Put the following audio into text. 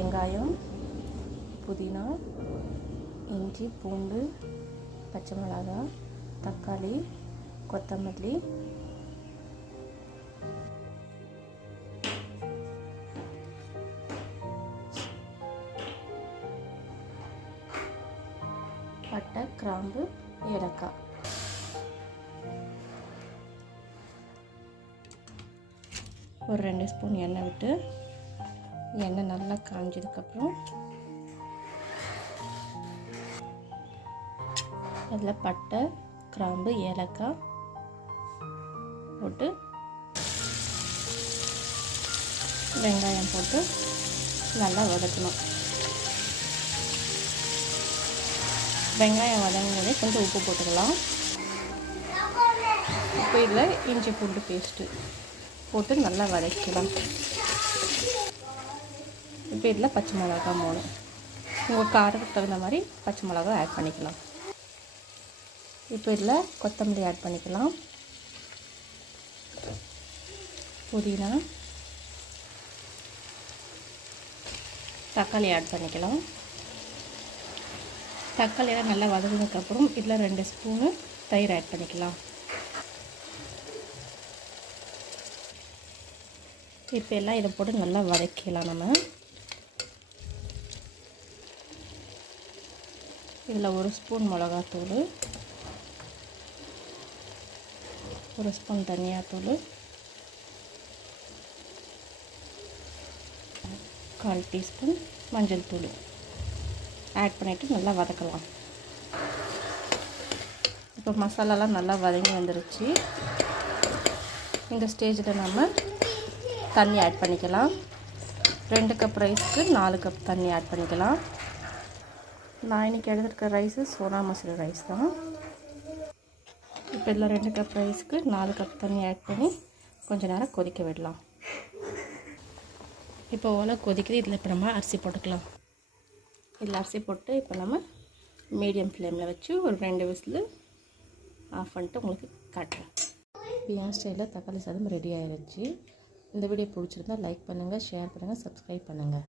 வெங்காயம், புதினா, இஞ்சி, பூண்டு, பச்சை மிளகாய், தக்காளி, கொத்தமல்லி, பட்டை, கிராம்பு, ஏலக்காய். ஒரு 2 ஸ்பூன் எண்ணெய் விட்டு எண்ணெய் நல்லா காஞ்சதுக்கப்புறம் அதில் பட்டை, கிராம்பு, ஏலக்காய் போட்டு வெங்காயம் போட்டு நல்லா வதக்கணும். வெங்காயம் வதங்கினதே கொஞ்சம் உப்பு போட்டுக்கலாம். இப்போ இதில் இஞ்சி பூண்டு பேஸ்ட்டு போட்டு நல்லா வதக்கலாம். இப்போ இதில் பச்சை மிளகாய் 3, உங்கள் காரத்துக்கு தகுந்த மாதிரி பச்சை மிளகாய் ஆட் பண்ணிக்கலாம். இப்போ இதில் கொத்தமல்லி ஆட் பண்ணிக்கலாம். புதினா, தக்காளி ஆட் பண்ணிக்கலாம். தக்காளியெல்லாம் நல்லா வதங்கினதுக்கப்புறம் இதில் 2 ஸ்பூனு தயிர் ஆட் பண்ணிக்கலாம். இப்போ எல்லாம் இதை போட்டு நல்லா வதக்கலாம். நம்ம இதில் 1 ஸ்பூன் மிளகாத்தூள், 1 ஸ்பூன் தனியாத்தூள், 1/4 டீஸ்பூன் மஞ்சள் தூள் ஆட் பண்ணிவிட்டு நல்லா வதக்கலாம். இப்போ மசாலாலாம் நல்லா வதங்கி வந்துருச்சு. இந்த ஸ்டேஜில் நம்ம தண்ணி ஆட் பண்ணிக்கலாம். 2 கப் ரைஸ்க்கு 4 கப் தண்ணி ஆட் பண்ணிக்கலாம். நான் இன்றைக்கி எடுத்துருக்க ரைஸு சோனா மசூரி ரைஸ் தான். இப்போ இதில் 2 கப் ரைஸ்க்கு 4 கப் தண்ணி ஆட் பண்ணி கொஞ்சம் நேரம் கொதிக்க விடலாம். இப்போ ஓலை கொதிக்குது. இதில் இப்போ நம்ம அரிசி போட்டுக்கலாம். இதில் அரிசி போட்டு இப்போ நம்ம மீடியம் ஃப்ளேமில் வச்சு ஒரு 2 விசில் ஆஃப் பண்ணிட்டு உங்களுக்கு காட்டுறேன். பிரியாணி ஸ்டைலில் தக்காளி சாதம் ரெடி ஆகிடுச்சு. இந்த வீடியோ பிடிச்சிருந்தா லைக் பண்ணுங்கள், ஷேர் பண்ணுங்கள், சப்ஸ்கிரைப் பண்ணுங்கள்.